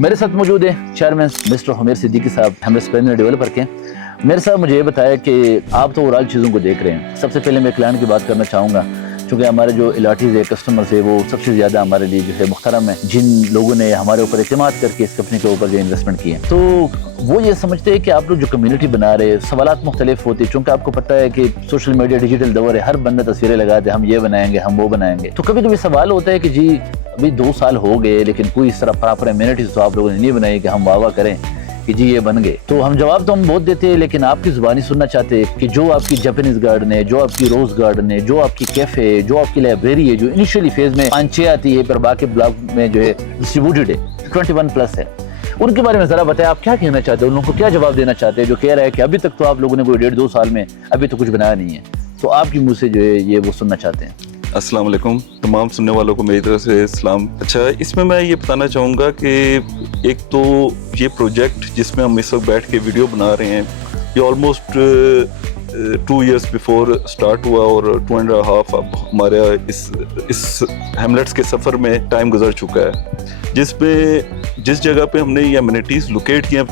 میرے ساتھ موجود ہے چیئرمین مسٹر حمیر صدیقی صاحب، ہیملیٹس پریمیئر ڈیولپر کے۔ میرے صاحب مجھے یہ بتایا کہ آپ تو اوورال چیزوں کو دیکھ رہے ہیں۔ سب سے پہلے میں کلائنٹ کی بات کرنا چاہوں گا، چونکہ ہمارے جو الاٹیز ہے، کسٹمرز ہے، وہ سب سے زیادہ ہمارے لیے جو ہے محترم ہے، جن لوگوں نے ہمارے اوپر اعتماد کر کے اس کمپنی کے اوپر جو انویسٹمنٹ کی ہے، تو وہ یہ سمجھتے ہیں کہ آپ لوگ جو کمیونٹی بنا رہے، سوالات مختلف ہوتے ہیں، چونکہ آپ کو پتہ ہے کہ سوشل میڈیا ڈیجیٹل دور ہے، ہر بندہ تصویریں لگاتے ہیں، ہم یہ بنائیں گے، ہم وہ بنائیں گے، تو کبھی کبھی سوال ہوتا ہے کہ جی ابھی 2 سال ہو گئے لیکن کوئی اس طرح پراپر امینٹیز تو آپ لوگوں نے نہیں بنائی کہ ہم واہ واہ کریں کہ جی یہ بن گئے۔ تو ہم جواب تو ہم بہت دیتے ہیں، لیکن آپ کی زبانی سننا چاہتے ہیں کہ جو آپ کی جاپانیز گارڈن ہے، جو آپ کی روز گارڈن ہے، جو آپ کی کیفے ہے، جو آپ کی لائبریری ہے، جو انیشیلی فیز میں 5-6 آتی ہے، پھر باقی بلاک میں جو ہے ڈسٹریبیوٹیڈ ہے، 21+ ہے، ان کے بارے میں ذرا بتائیں، آپ کیا کہنا چاہتے ہیں، ان لوگوں کو کیا جواب دینا چاہتے ہیں جو کہہ رہا ہے کہ ابھی تک تو آپ لوگوں نے کوئی 1.5-2 سال میں ابھی تو کچھ بنایا نہیں ہے، تو آپ کی منہ سے جو ہے یہ وہ سننا چاہتے ہیں۔ السلام علیکم، تمام سننے والوں کو میری طرف سے السلام۔ اچھا، اس میں یہ بتانا چاہوں گا کہ ایک تو یہ پروجیکٹ جس میں ہم اس وقت بیٹھ کے ویڈیو بنا رہے ہیں، یہ آلموسٹ 2 ایئرس بیفور اسٹارٹ ہوا، اور 2.5 اب ہمارا اس ہیملیٹس کے سفر میں ٹائم گزر چکا ہے، جس جگہ پہ ہم نے یہ امینٹیز لوکیٹ کیا۔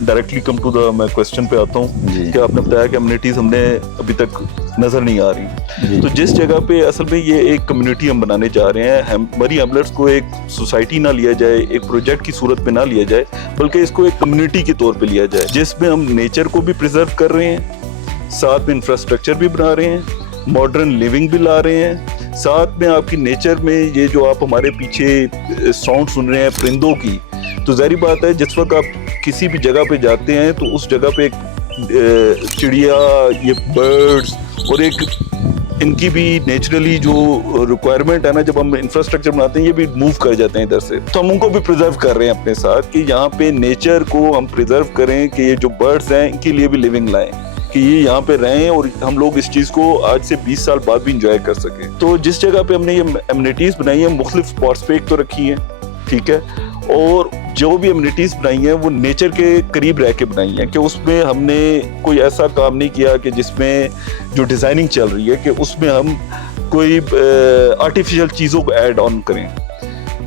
ڈائریکٹلی کم ٹو دا میں کوشچن پہ آتا ہوں کہ آپ نے بتایا کہ امینٹیز ہم نے ابھی تک نظر نہیں آ رہی، تو جس جگہ پہ اصل میں یہ ایک کمیونٹی ہم بنانے جا رہے ہیں، ہماری ہیملیٹس کو ایک سوسائٹی نہ لیا جائے، ایک پروجیکٹ کی صورت میں نہ لیا جائے، بلکہ اس کو ایک کمیونٹی کے طور پہ لیا جائے، جس میں ہم نیچر کو بھی پریزرو کر رہے ہیں، ساتھ میں انفراسٹرکچر بھی بنا رہے ہیں، ماڈرن لیونگ بھی لا رہے ہیں، ساتھ میں آپ کی نیچر میں یہ جو آپ ہمارے پیچھے ساؤنڈ سن رہے ہیں پرندوں کی، تو ظاہری بات ہے جس وقت آپ کسی بھی جگہ پہ جاتے ہیں تو اس جگہ پہ ایک چڑیا، یہ برڈز، اور ایک ان کی بھی نیچرلی جو ریکوائرمنٹ ہے نا، جب ہم انفراسٹرکچر بناتے ہیں یہ بھی موو کر جاتے ہیں ادھر سے، تو ہم ان کو بھی پریزرو کر رہے ہیں اپنے ساتھ کہ یہاں پہ نیچر کو ہم پریزرو کریں، کہ یہ جو برڈز ہیں ان کے لیے بھی لیونگ لائیں، کہ یہ یہاں پہ رہیں اور ہم لوگ اس چیز کو آج سے 20 سال بعد بھی انجوائے کر سکیں۔ تو جس جگہ پہ ہم نے یہ امینٹیز بنائی ہیں، مختلف اسپاٹس پہ ایک تو رکھی ہیں، ٹھیک ہے، اور جو بھی امینٹیز بنائی ہیں وہ نیچر کے قریب رہ کے بنائی ہیں، کہ اس میں ہم نے کوئی ایسا کام نہیں کیا کہ جس میں جو ڈیزائننگ چل رہی ہے کہ اس میں ہم کوئی آرٹیفیشل چیزوں کو ایڈ آن کریں۔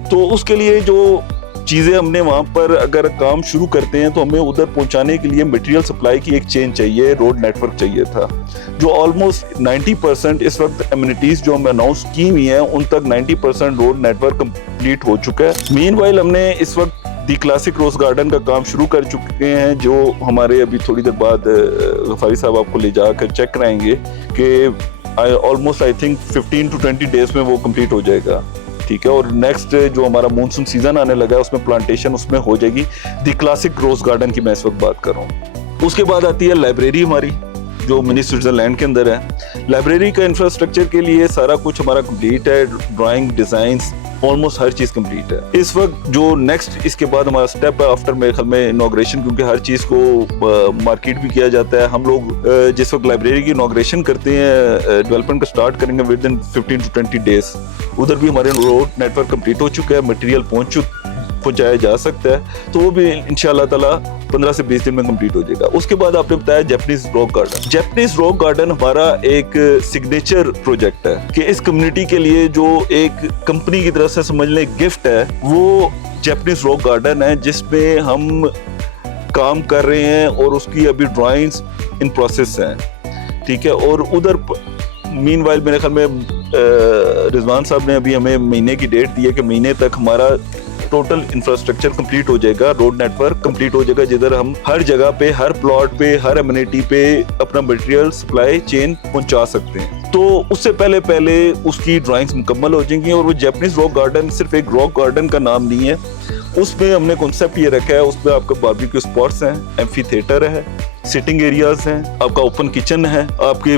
تو اس کے لیے جو چیزیں ہم نے وہاں پر اگر کام شروع کرتے ہیں تو ہمیں ادھر پہنچانے کے لیے مٹیریل سپلائی کی ایک چین چاہیے، روڈ نیٹ ورک چاہیے تھا، جو آلموسٹ 90% اس وقت امینٹیز جو ہم اناؤنس کی ہوئی ہیں ان تک 90% روڈ نیٹ ورک کمپلیٹ ہو چکا ہے۔ مین وائل ہم نے اس وقت دی کلاسک روز گارڈن کا کام شروع کر چکے ہیں، جو ہمارے ابھی تھوڑی دیر بعد غفاری صاحب آپ کو لے جا کر چیک کرائیں گے کہ almost I think 15 to 20 days میں وہ کمپلیٹ ہو جائے گا، ٹھیک ہے، اور نیکسٹ جو ہمارا مونسون سیزن آنے لگا ہے اس میں پلانٹیشن اس میں ہو جائے گی۔ دی کلاسک روز گارڈن کی میں اس وقت بات کر رہا ہوں۔ اس کے بعد آتی ہے لائبریری ہماری، جو منی سوئٹزرلینڈ کے اندر ہے۔ لائبریری کا انفراسٹرکچر کے لیے سارا کچھ ہمارا کمپلیٹ ہے، ڈرائنگ، ڈیزائنس، آلموسٹ ہر چیز کمپلیٹ ہے۔ اس وقت جو نیکسٹ اس کے بعد ہمارا سٹیپ ہے آفٹر میرے خیال میں انوگریشن، کیونکہ ہر چیز کو مارکیٹ بھی کیا جاتا ہے، ہم لوگ جس وقت لائبریری کی انوگریشن کرتے ہیں، ڈیولپمنٹ کا سٹارٹ کریں گے ود ان 15 to 20 days، ادھر بھی ہمارے روڈ نیٹ ورک کمپلیٹ ہو چکا ہے، مٹیریل پہنچایا جا سکتا ہے، تو وہ بھی انشاءاللہ تعالی 15 سے 20 دن میں کمپلیٹ ہو جائے گا۔ اس کے بعد آپ نے بتایا Japanese rock garden. Japanese rock garden ہمارا ایک سگنیچر پروجیکٹ ہے، کہ اس کمیونٹی کے لیے جو ایک کمپنی کی طرف سے سمجھ لیں گفٹ ہے، وہ جاپانیز راک گارڈن ہے، جس میں ہم کام کر رہے ہیں اور اس کی ابھی ڈرائنگز ان پروسیس ہیں، ٹھیک ہے، اور ادھر مین وائل میرے خیال میں رضوان صاحب نے ابھی ہمیں مہینے کی ڈیٹ دی ہے کہ مہینے تک ہمارا ٹوٹل انفراسٹرکچر کمپلیٹ ہو جائے گا، روڈ نیٹ ورک کمپلیٹ ہو جائے گا، جدھر ہم ہر جگہ پہ، ہر پلاٹ پہ، ہر امینٹی پہ اپنا مٹیریل سپلائی چین پہنچا سکتے ہیں۔ تو اس سے پہلے اس کی ڈرائنگز مکمل ہو جائیں گی، اور وہ جاپانیز راک گارڈن صرف ایک راک گارڈن کا نام نہیں ہے، اس میں ہم نے کنسیپٹ یہ رکھا ہے، اس میں آپ کا باربیکیو اسپاٹس ہیں، ایمفی تھیٹر ہے، سٹنگ ایریاز ہیں، آپ کا اوپن کچن ہے، آپ کی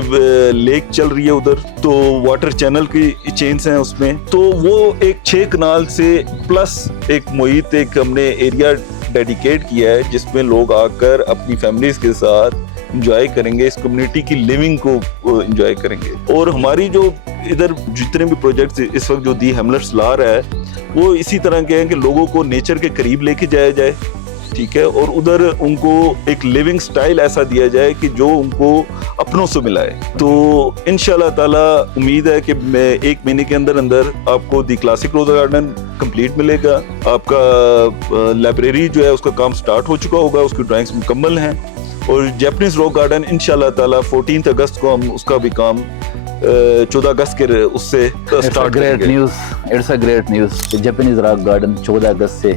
لیک چل رہی ہے ادھر، تو واٹر چینل کی چینز ہیں اس میں، تو وہ ایک 6 کنال سے پلس ایک محیط ایک ہم نے ایریا ڈیڈیکیٹ کیا ہے، جس میں لوگ آ کر اپنی فیملیز کے ساتھ انجوائے کریں گے، اس کمیونٹی کی لیونگ کو انجوائے کریں گے۔ اور ہماری جو ادھر جتنے بھی پروجیکٹس اس وقت جو دی ہیملیٹس لا رہا ہے، وہ اسی طرح کے ہیں کہ لوگوں کو نیچر کے قریب لے کے جایا جائے، ٹھیک ہے, اور ادھر ان کو ایک لیونگ سٹائل ایسا دیا جائے کہ جو ان کو اپنوں سے ملائے. تو انشاءاللہ تعالی امید ہے کہ میں 1 مہینے کے اندر اندر آپ کو دی کلاسک روز گارڈن کمپلیٹ ملے گا. آپ کا لائبریری جو ہے اس کا کام سٹارٹ ہو چکا ہوگا, اس کی ڈرائنگز مکمل ہیں, اور جیپنیز راک گارڈن انشاءاللہ تعالی 14 اگست کو ہم اس کا بھی کام 14 اگست کے اس سے سٹارٹ کریں گے. It's a great news. Japanese rock garden 14 اگست سے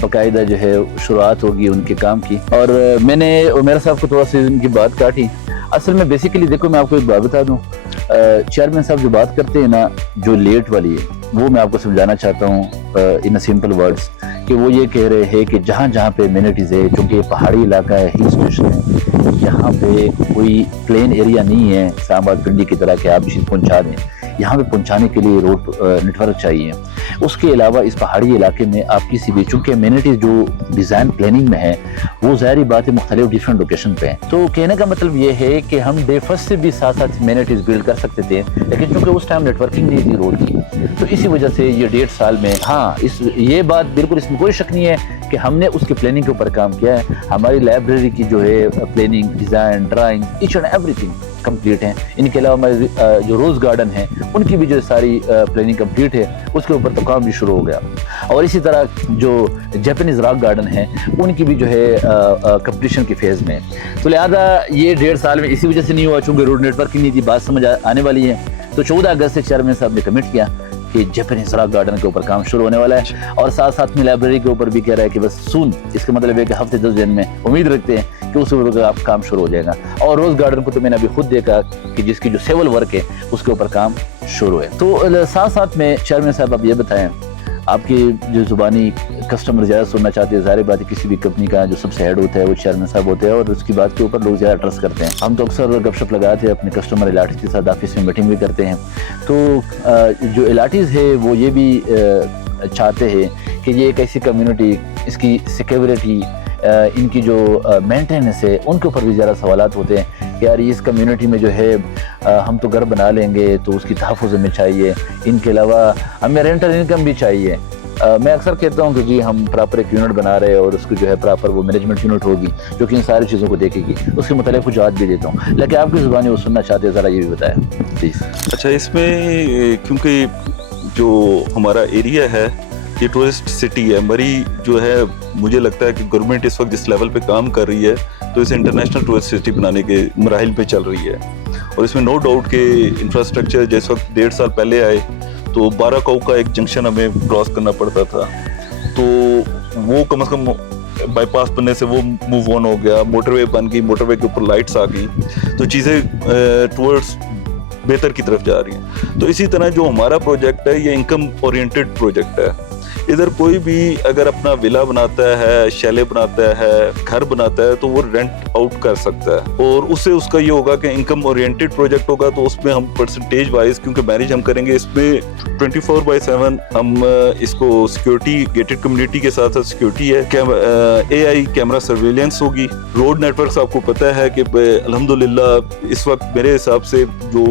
باقاعدہ جو ہے شروعات ہوگی ان کے کام کی. اور میں نے عمیر صاحب کو تھوڑا سا ان کی بات کاٹی. اصل میں بیسیکلی دیکھو میں آپ کو ایک بات بتا دوں, چیئرمین صاحب جو بات کرتے ہیں نا, جو لیٹ والی ہے, وہ میں آپ کو سمجھانا چاہتا ہوں ان اے سمپل ورڈز, کہ وہ یہ کہہ رہے ہیں کہ جہاں جہاں پہ امینٹیز ہے, چونکہ یہ پہاڑی علاقہ ہے, ہل اسٹیشن ہے, یہاں پہ کوئی پلین ایریا نہیں ہے اسلام آباد پنڈی کی طرح کہ آپ چیز پہنچا دیں. یہاں پہ پہنچانے کے لیے روڈ نیٹ ورک چاہیے. اس کے علاوہ اس پہاڑی علاقے میں آپ کسی بھی, چونکہ امینٹیز جو ڈیزائن پلاننگ میں ہے وہ ظاہری بات ہے مختلف ڈیفرنٹ لوکیشن پہ ہیں. تو کہنے کا مطلب یہ ہے کہ ہم ڈے فرسٹ سے بھی ساتھ ساتھ امینٹیز بلڈ کر سکتے تھے, لیکن چونکہ اس ٹائم نیٹ ورکنگ نہیں تھی روڈ کی, تو اسی وجہ سے یہ 1.5 سال میں, ہاں یہ بات بالکل اس میں کوئی شک نہیں ہے کہ ہم نے اس کی پلاننگ کے اوپر کام کیا ہے. ہماری لائبریری کی جو ہے planning, design, drawing, each and everything complete ہیں. ان کے علاوہ ہمارے جو روز گارڈن ہیں ان کی بھی جو ساری پلاننگ کمپلیٹ ہے, اس کے اوپر تو کام بھی شروع ہو گیا. اور اسی طرح جو جیپنیز راک گارڈن ہیں ان کی بھی جو ہے کمپلیشن کی فیز میں. تو لہٰذا یہ 1.5 سال میں اسی وجہ سے نہیں ہوا چونکہ روڈ نیٹ ورکنگ نہیں تھی. بات سمجھ آنے والی ہے. تو 14 اگست سے چیئرمین صاحب نے کمٹ کیا کہ جیپنیز راک گارڈن کے اوپر کام شروع ہونے والا ہے, اور ساتھ ساتھ میں لائبریری کے اوپر بھی کہہ رہا ہے کہ بس سون, اس کا مطلب ہے کہ ہفتے 10 دن میں امید رکھتے ہیں کہ اس اوپر آپ کام شروع ہو جائے گا. اور روز گارڈن کو تو میں نے ابھی خود دیکھا کہ جس کی جو سیول ورک ہے اس کے اوپر کام شروع ہے. تو ساتھ ساتھ میں چیئرمین صاحب آپ یہ بتائیں, آپ کی جو زبانی کسٹمر زیادہ سننا چاہتے ہیں, ظاہر بات ہے کسی بھی کمپنی کا جو سب سے ہیڈ ہوتا ہے وہ چیئرمین صاحب ہوتے ہیں, اور اس کی بات کے اوپر لوگ زیادہ ٹرسٹ کرتے ہیں. ہم تو اکثر گپ شپ لگاتے ہیں اپنے کسٹمر الاٹیز کے ساتھ, آفس میں میٹنگ بھی کرتے ہیں. تو جو الاٹیز ہے وہ یہ بھی چاہتے ہیں کہ یہ ایک ایسی کمیونٹی, اس کی سیکیورٹی, ان کی جو مینٹیننس ہے ان کے اوپر بھی زیادہ سوالات ہوتے ہیں کہ یار اس کمیونٹی میں جو ہے ہم تو گھر بنا لیں گے تو اس کی تحفظ ہمیں چاہیے, ان کے علاوہ ہمیں رینٹل انکم بھی چاہیے. میں اکثر کہتا ہوں کہ جی ہم پراپر ایک یونٹ بنا رہے ہیں اور اس کی جو ہے پراپر وہ مینجمنٹ یونٹ ہوگی جو کہ ان ساری چیزوں کو دیکھے گی. اس کے متعلق وجوہات بھی دیتا ہوں, لیکن آپ کی زبانی وہ سننا چاہتے ہیں, ذرا یہ بھی بتائیں پلیز. اچھا, اس میں کیونکہ جو ہمارا ایریا ہے یہ ٹورسٹ سٹی ہے ہماری, جو ہے مجھے لگتا ہے کہ گورنمنٹ اس وقت جس لیول پہ کام کر رہی ہے تو اسے انٹرنیشنل ٹورسٹ سٹی بنانے کے مراحل پہ چل رہی ہے. اور اس میں نو ڈاؤٹ کہ انفراسٹرکچر جس وقت 1.5 سال پہلے آئے تو 12 کوہ کا ایک جنکشن ہمیں کراس کرنا پڑتا تھا, تو وہ کم از کم بائی پاس بننے سے وہ موو آن ہو گیا, موٹر وے بن گئی, موٹر وے کے اوپر لائٹس آ گئی, تو چیزیں ٹورڈس بہتر کی طرف جا رہی ہیں. تو اسی طرح جو ہمارا پروجیکٹ ہے یہ انکم اورینٹڈ پروجیکٹ ہے. ادھر کوئی بھی اگر اپنا ولا بناتا ہے, شیلے بناتا ہے, گھر بناتا ہے تو وہ رینٹ آؤٹ کر سکتا ہے, اور اس سے اس کا یہ ہوگا کہ انکم اورینٹڈ پروجیکٹ ہوگا. تو اس میں ہم پرسنٹیج وائز کیونکہ مینیج ہم کریں گے, اس میں 24/7 ہم اس کو سیکیورٹی, گیٹڈ کمیونٹی کے ساتھ ساتھ سیکیورٹی ہے, AI کیمرہ سرویلنس ہوگی. روڈ نیٹ ورکس آپ کو پتہ ہے کہ الحمدللہ اس وقت میرے حساب سے جو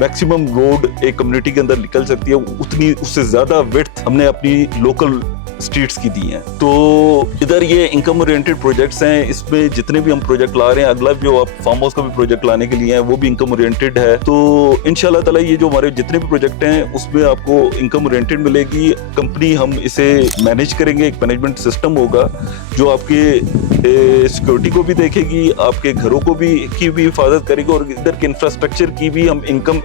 میکسیمم روڈ ایک کمیونٹی کے اندر نکل سکتی ہے اتنی, اس سے زیادہ وڈتھ ہم نے اپنی لوکل اسٹریٹس کی دی ہیں. تو ادھر یہ انکم اورینٹڈ پروجیکٹس ہیں. اس میں جتنے بھی ہم پروجیکٹ لا رہے ہیں, اگلا جو آپ فارم ہاؤس کا بھی پروجیکٹ لانے کے لیے ہیں وہ بھی انکم اورینٹڈ ہے. تو انشاءاللہ تعالی یہ جو ہمارے جتنے بھی پروجیکٹ ہیں اس میں آپ کو انکم اورینٹڈ ملے گی. کمپنی ہم اسے مینیج کریں گے, ایک مینجمنٹ سسٹم ہوگا جو آپ کے سیکورٹی کو بھی دیکھے گی, آپ کے گھروں کو بھی کی بھی حفاظت کرے گی, اور ادھر کے انفراسٹرکچر کی بھی ہم انکم,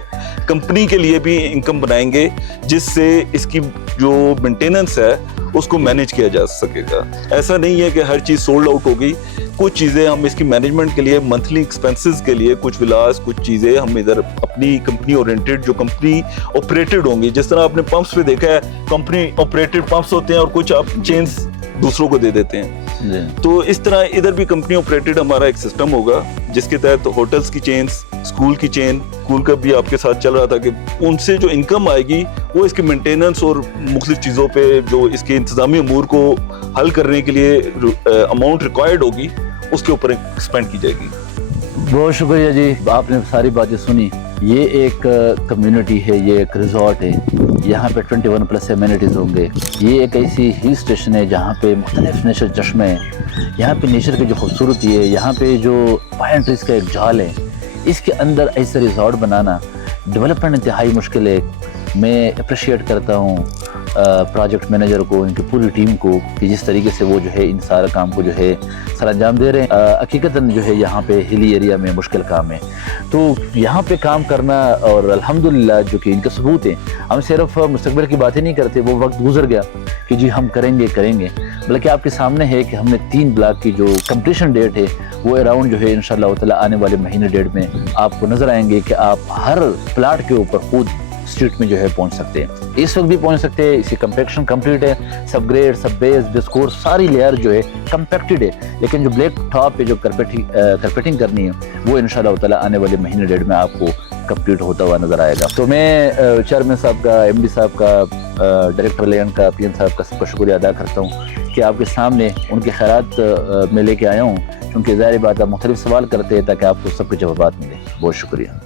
کمپنی کے لیے بھی انکم بنائیں گے جس سے اس کی جو مینٹیننس ہے اس کو مینیج کیا جا سکے گا. ایسا نہیں ہے کہ ہر چیز سولڈ آؤٹ ہوگی. کچھ چیزیں ہم اس کی مینجمنٹ کے لیے, منتھلی ایکسپینسز کے لیے, کچھ ولاس, کچھ چیزیں ہم ادھر اپنی کمپنی اورینٹڈ جو کمپنی آپریٹڈ ہوں گی, جس طرح آپ نے پمپس پہ دیکھا ہے کمپنی آپریٹڈ پمپس ہوتے ہیں اور کچھ آپ چینز دوسروں کو دے دیتے ہیں. تو اس طرح ادھر بھی کمپنی آپریٹڈ ہمارا ایک سسٹم ہوگا جس کے تحت ہوٹلز کی چینز, اسکول کی چین, اسکول کا بھی آپ کے ساتھ چل رہا تھا کہ ان سے جو انکم آئے گی وہ اس کے مینٹیننس اور مختلف چیزوں پہ جو اس کے انتظامی امور کو حل کرنے کے لیے اماؤنٹ ریکوائرڈ ہوگی اس کے اوپر اسپینڈ کی جائے گی. بہت شکریہ جی, آپ نے ساری باتیں سنی. یہ ایک کمیونٹی ہے، یہ ایک ریزورٹ ہے، یہاں پہ 21+ امینٹیز ہوں گے. یہ ایک ایسی ہل اسٹیشن ہے جہاں پہ مختلف نیچر چشمے ہیں. یہاں پہ نیچر کی جو خوبصورتی ہے، یہاں پہ جو پائن ٹریز کا ایک جال ہے، اس کے اندر ایسا ریزورٹ بنانا ڈیولپمنٹ انتہائی مشکل ہے. میں اپریشیٹ کرتا ہوں پروجیکٹ مینیجر کو، ان کی پوری ٹیم کو، کہ جس طریقے سے وہ جو ہے ان سارا کام کو جو ہے سر انجام دے رہے ہیں. حقیقتاً جو ہے یہاں پہ ہلی ایریا میں مشکل کام ہے، تو یہاں پہ کام کرنا، اور الحمدللہ جو کہ ان کا ثبوت ہے. ہم صرف مستقبل کی باتیں نہیں کرتے، وہ وقت گزر گیا کہ جی ہم کریں گے، بلکہ آپ کے سامنے ہے کہ ہم نے 3 بلاک کی جو کمپلیشن ڈیٹ ہے وہ اراؤنڈ جو ہے انشاءاللہ تعالی آنے والے مہینے ڈیڑھ میں آپ کو نظر آئیں گے کہ آپ ہر پلاٹ کے اوپر خود اسٹریٹ میں جو ہے پہنچ سکتے ہیں. اس وقت بھی پہنچ سکتے ہیں. اسی کمپیکشن کمپلیٹ ہے، سب گریڈ، سب بیس، بیسکور ساری لیئر جو ہے کمپیکٹڈ ہے، لیکن جو بلیک ٹاپ پہ جو کرپیٹنگ کرنی ہے وہ انشاءاللہ تعالی آنے والے مہینے ڈیڑھ میں آپ کو کمپلیٹ ہوتا ہوا نظر آئے گا. تو میں چیئرمین صاحب کا، ایم ڈی صاحب کا، ڈائریکٹر لینڈ کا، پی ایم صاحب کا سب کا شکریہ ادا کرتا ہوں کہ آپ کے سامنے ان کے خیرات میں لے کے آیا ہوں، کیونکہ ظاہر بات ہے مختلف سوال کرتے ہیں تاکہ آپ کو سب کے جوابات ملے. بہت شکریہ.